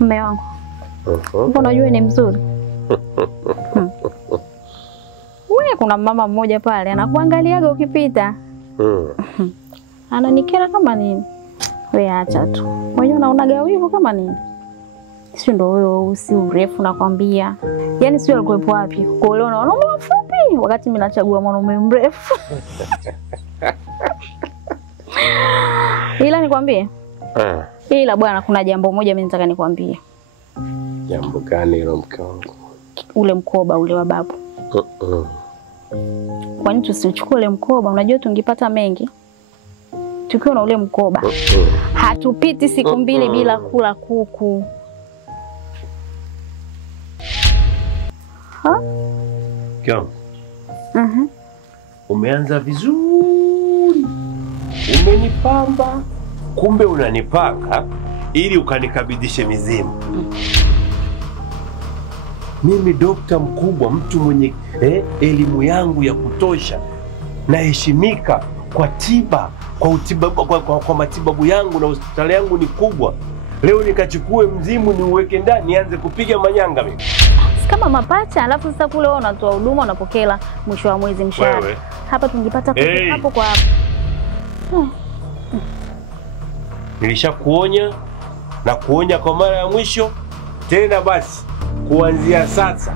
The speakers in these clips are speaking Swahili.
Mume wangu. Mbona unajua ni mzuri? Wewe kuna mama mmoja pale anakuangaliaga ukipita. Ananikera kama nini? Wewe acha tu. Wewe unaonaga wivu kama nini? Sio ndio wewe usi urefu nakwambia. Yaani sio alikuwepo wapi? Kuolewa na wanaume wafupi wakati mimi nachagua mwanaume mrefu. Ila nikwambie. Ila bwana kuna jambo moja mimi nataka nikwambie. Jambo gani hilo mke wangu? Ule mkoba ule wa babu. Kwa nini tusichukue ule mkoba? Unajua tungepata mengi. Tukiwa na ule mkoba. Hatupiti siku mbili bila kula kuku. Kion. Umeanza vizuri. Umenipamba. Kumbe unanipaka ili ukanikabidishe mizimu. Mimi dokta mkubwa, mtu mwenye elimu yangu ya kutosha, naheshimika kwa tiba, kwa matibabu yangu na hospitali yangu ni kubwa. Leo nikachukue mzimu niuweke ndani nianze kupiga manyanga mimi. Kama mapacha, alafu sasa kule wao unatoa huduma unapokea mwisho wa mwezi mshahara. Hapa tungepata hapo kwa hapo. Nilishakuonya na kuonya kwa mara ya mwisho tena, basi kuanzia sasa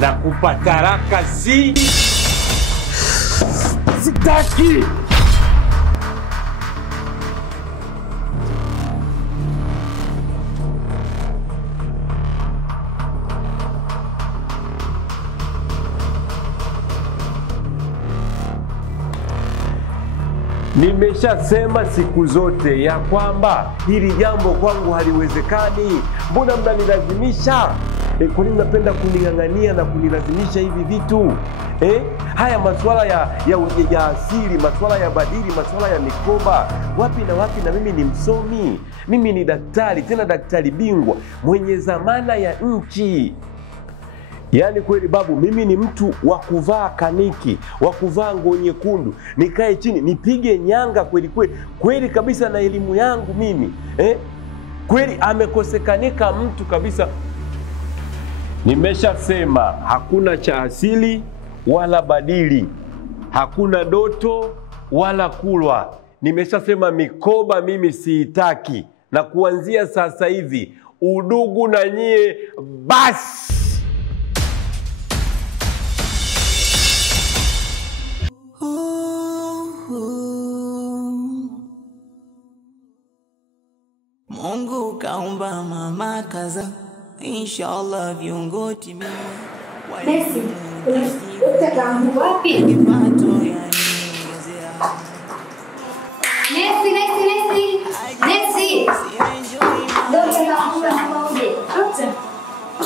na kupata haraka sitaki. Nimeshasema siku zote ya kwamba hili jambo kwangu haliwezekani. Mbona mnanilazimisha? Kwa nini mnapenda kuning'ang'ania na kunilazimisha hivi vitu? Haya masuala ya asili, masuala ya badili, masuala ya mikoba, wapi na wapi, na mimi ni msomi. Mimi ni daktari, tena daktari bingwa, mwenye zamana ya nchi. Yaani kweli babu, mimi ni mtu wa kuvaa kaniki, wa kuvaa nguo nyekundu, nikae chini, nipige nyanga kweli kweli. Kweli kabisa na elimu yangu mimi. Kweli amekosekanika mtu kabisa. Nimeshasema hakuna cha asili wala badili. Hakuna doto wala kulwa. Nimeshasema mikoba mimi siitaki. Na kuanzia sasa hivi udugu na nyie basi. Mungu kaumba mama kaza, inshallah viungo timia. Nesi, unataka wapi? Nesi.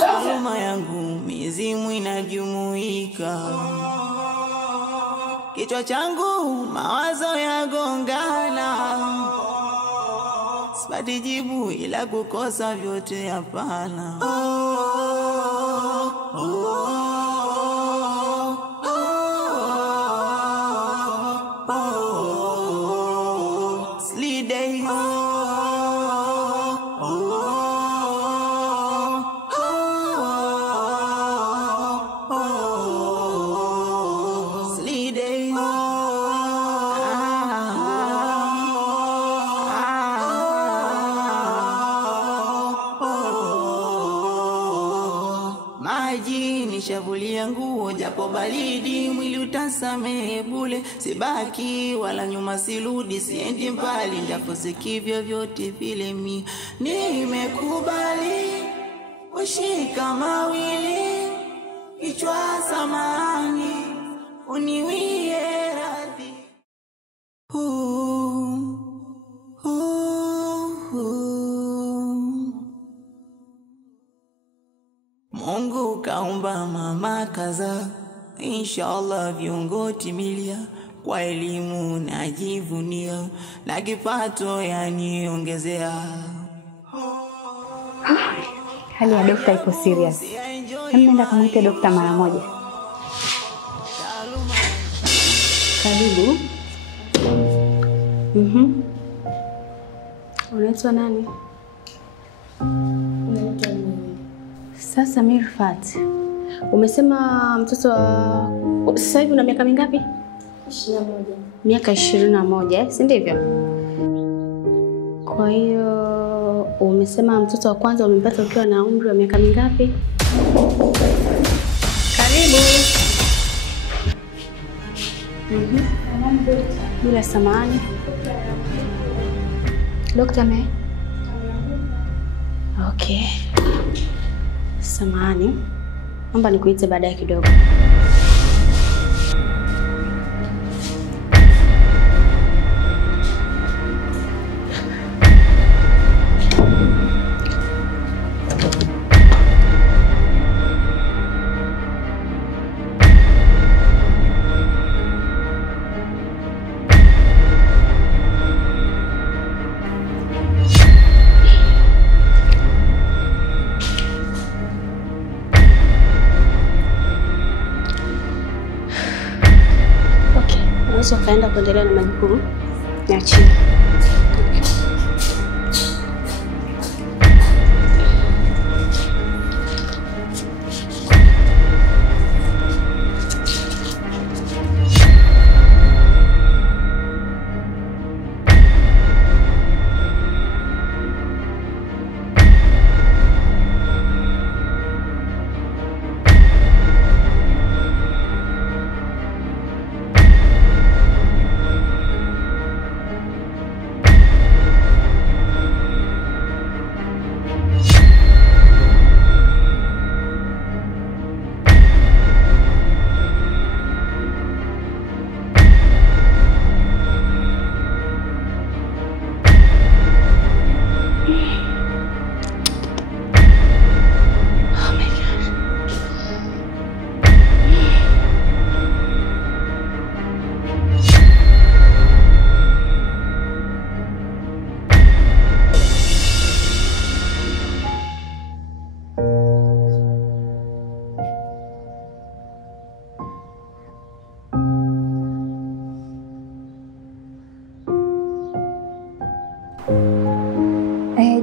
Taaluma yangu mizimu inajumuika. Kichwa changu mawazo yagongana. Sipati jibu ila kukosa vyote hapana. Sleep days. Sleep days. Maji nishavulia nguo japo baridi, mwili utasamehe bule. Sibaki wala nyuma sirudi, siendi mbali japo sikivyo vyote vile mi nimekubali. Ushika mawili kichwa samani uniwie radhi. Mungu kaumba mama kaza, inshallah viungo timilia. Kwa elimu najivunia, na kipato yaniongezea. Hali ya dokta iko serious. Nenda kumwita dokta mara moja. Karibu. Unaitwa nani? Sasa Mirfat, umesema mtoto wa sasa hivi una miaka mingapi? 21. Miaka 21, si ndivyo? Kwa hiyo umesema mtoto wa kwanza umempata ukiwa na umri wa miaka mingapi? Karibu. Bila samahani. Dr. May. Okay. Samahani. Naomba nikuite baadaye kidogo. Unaweza kaenda kuendelea na majukumu ya chini.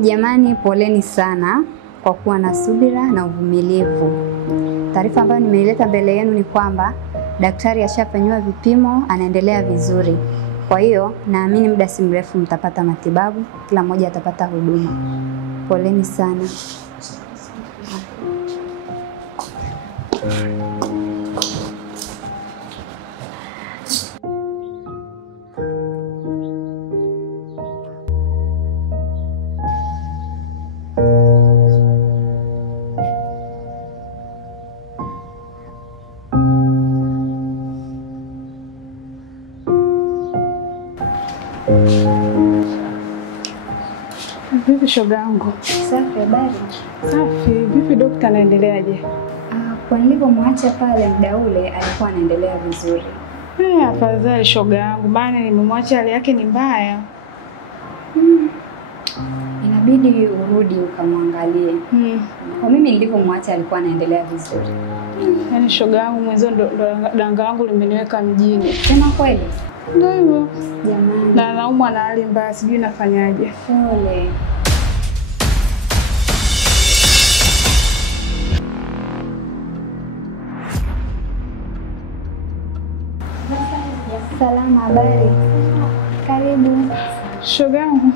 Jamani, poleni sana kwa kuwa na subira na uvumilivu. Taarifa ambayo nimeileta mbele yenu ni kwamba daktari ashafanywa vipimo, anaendelea vizuri. Kwa hiyo naamini muda si mrefu mtapata matibabu, kila mmoja atapata huduma. Poleni sana. Vipi shoga yangu? Safi, habari? Safi. Vipi dokta anaendeleaje? Kwa nilipomwacha pale muda ule alikuwa anaendelea vizuri. Afadhali shoga yangu, maana nimemwacha hali yake ni mbaya. Inabidi urudi ukamwangalie. Kwa mimi nilipomwacha alikuwa anaendelea vizuri. Yaani shoga yangu mwenzo ndo danga langu limeniweka mjini. Sema kweli? Ndio hivyo. Jamani. Na naumwa na hali mbaya, sijui nafanyaje. Pole. Salama, habari? Karibu. Shoga yangu.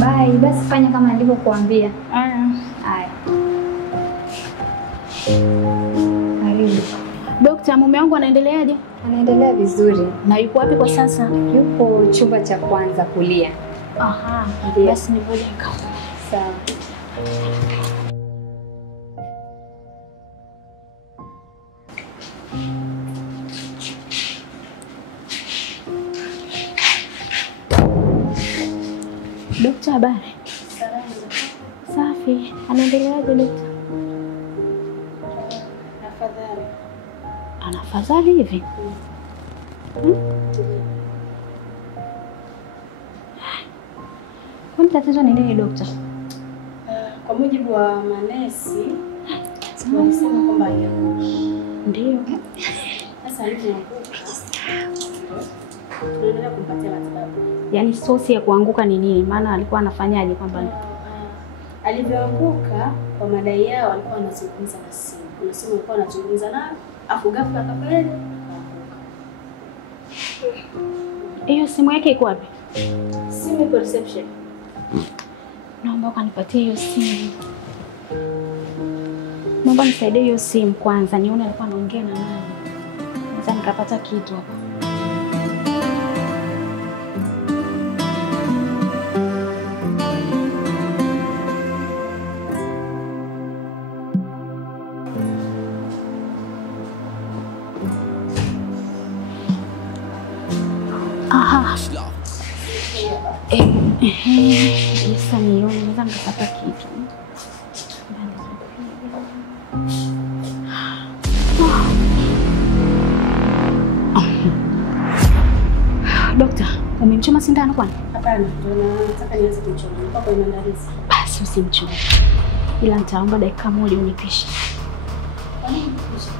Bye, basi fanya kama nilivyokuambia. Haya. Haya. Karibu. Dokta, mume wangu anaendeleaje? Anaendelea vizuri. Na yuko wapi kwa sasa? Yupo chumba cha kwanza kulia. Aha, basi nivoje nikao. Sawa. Dokta, habari? Safi. Anaendeleaje dokta? Afadhali. Anafadhali hivi? Kwani tatizo ni nini dokta? Kwa mujibu wa manesi walisema kwamba ndio. Sasa hivi tunaendelea kumpatia matibabu. Yaani sosi ya kuanguka ni nini? Maana alikuwa anafanyaje kwamba Alivyoanguka kwa madai yao alikuwa anazungumza na simu. Unasema alikuwa anazungumza naye, afu ghafla akapeleka akaanguka. Hiyo simu yake iko wapi? Simu ipo reception. Naomba ukanipatie hiyo simu. Naomba nisaidie hiyo simu kwanza nione alikuwa anaongea na nani. Sasa nikapata kitu hapa. Aha. Sasa nione naweza nikapata kitu. Dokta, umemchoma sindano kwani? Hapana, nataka nianze kumchoma. Mpaka imeandalizi. Basi usimchome. Ila nitaomba dakika moja unipishe. Kwa nini unipishe?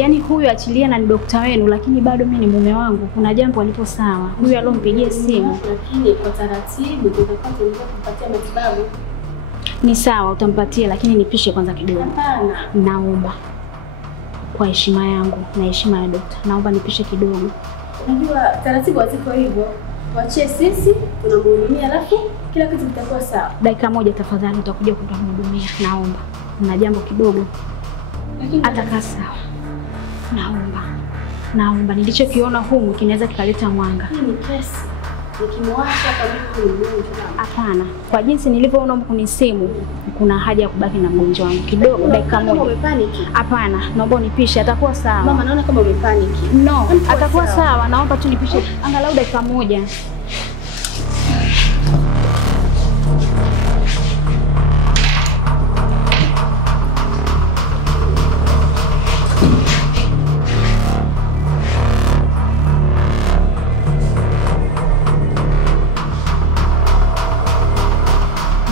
Yaani huyu achilia na ni dokta wenu lakini bado mimi ni mume wangu. Kuna jambo alipo sawa. Huyu alompigia simu. Lakini kwa taratibu tutapata kumpatia matibabu. Ni sawa utampatia lakini nipishe kwanza kidogo. Hapana. Naomba. Kwa heshima yangu na heshima ya dokta. Naomba nipishe kidogo. Unajua taratibu haziko hivyo. Tuachie sisi tunamhudumia alafu kila kitu kitakuwa sawa. Dakika moja tafadhali utakuja kumhudumia. Naomba. Na jambo kidogo. Lakini atakaa sawa. Naomba nilichokiona humu kinaweza kikaleta mwanga. Hii ni kesi. Nikimwacha kama mgonjwa. Hapana. Kwa jinsi nilivyoona humu kwenye simu, kuna haja ya kubaki na mgonjwa wangu kidogo dakika moja. Umepaniki? Hapana, naomba unipishe atakuwa sawa. Mama naona kama umepaniki. No, atakuwa sawa. Naomba tu nipishe angalau dakika moja.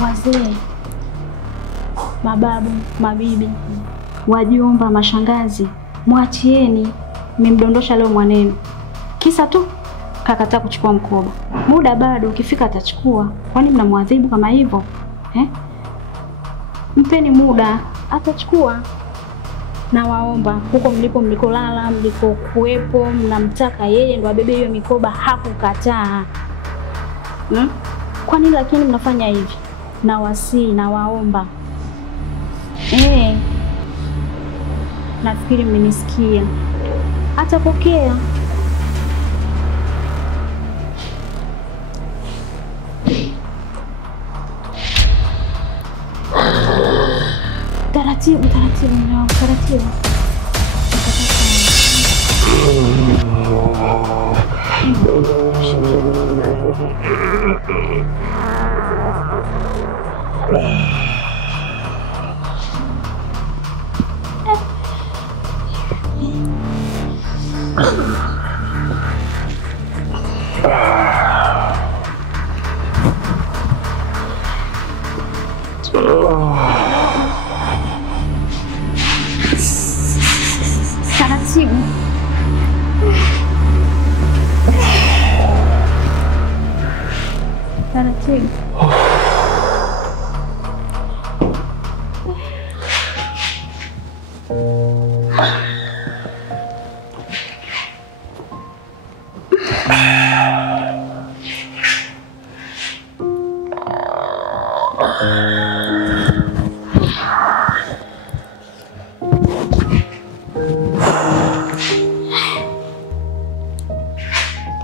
Wazee, mababu, mabibi, wajomba, mashangazi, mwachieni. Mmemdondosha leo mwanenu. Kisa tu kakataa kuchukua mkoba. Muda bado, ukifika atachukua. Kwani mnamwadhibu kama hivyo? Mpeni muda, atachukua. Na waomba huko mlikolala, mlikokuepo, mnamtaka yeye ndo abebe hiyo mikoba, hakukataa. Kwa nini lakini mnafanya hivi? Na wasii na waomba. Nafikiri mmenisikia. Atapokea. Taratibu. Taratibu.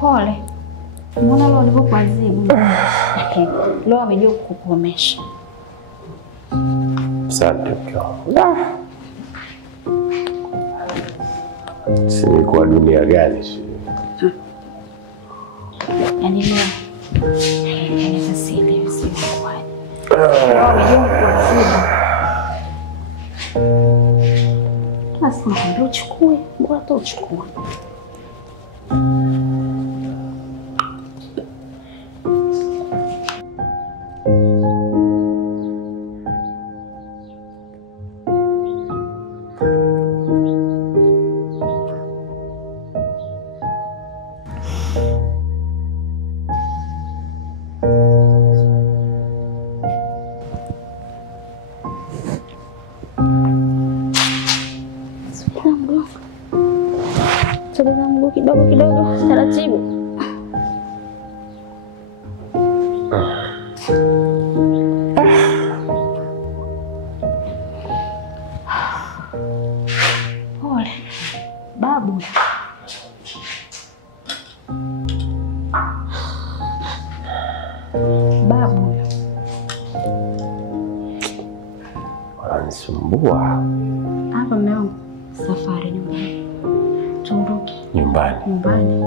Pole. Mbona leo ulivyokuadhibu? Leo amejua kukukomesha. Asante mke wangu. Sisi kwa dunia gani sisi? Yaani leo anaweza sielewi si kwaje. Leo amejua kukuadhibu. Basi naomba uchukue, bora tu uchukue. kidogo taratibu. Pole. Babu. Babu. Wanisumbua. Hapa mmeo safari nyumbani. Tuondoke. Nyumbani.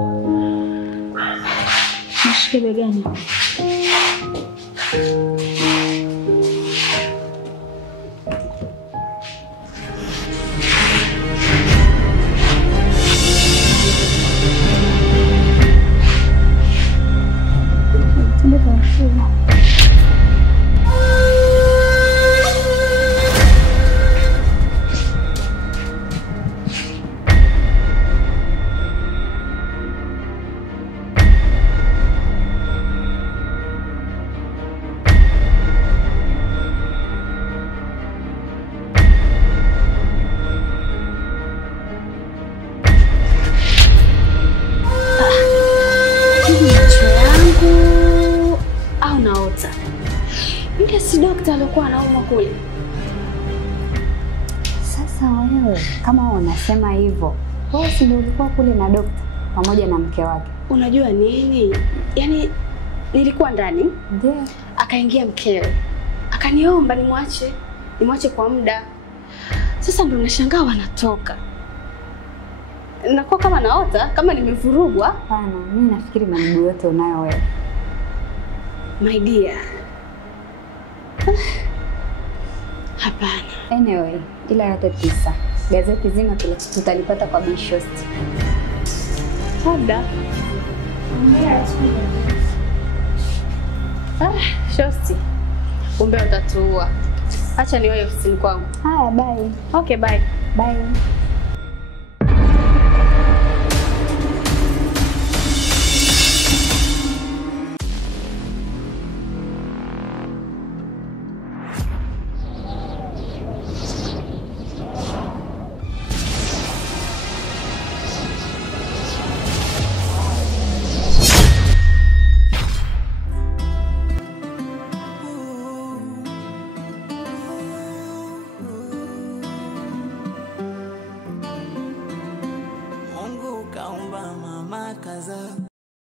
Nishike begani. Si daktari alikuwa anaumwa kule. Sasa wewe kama unasema hivyo, wewe si ndio ulikuwa kule na daktari pamoja na mke wake? Unajua nini? Yaani nilikuwa ndani, Ndio. Akaingia mkewe. Akaniomba nimwache kwa muda. Sasa ndio nashangaa wanatoka. Nakuwa kama naota, kama nimevurugwa. Hapana, mimi nafikiri majibu yote unayo wewe. My dear. Hapana. Anyway, ila yote tisa. Gazeti zima tutalipata kwa Bishosti. Labda. Shosti. Kumbe utatuua. Acha niwahi ofisini kwangu. Haya, bye. Okay, bye. Bye.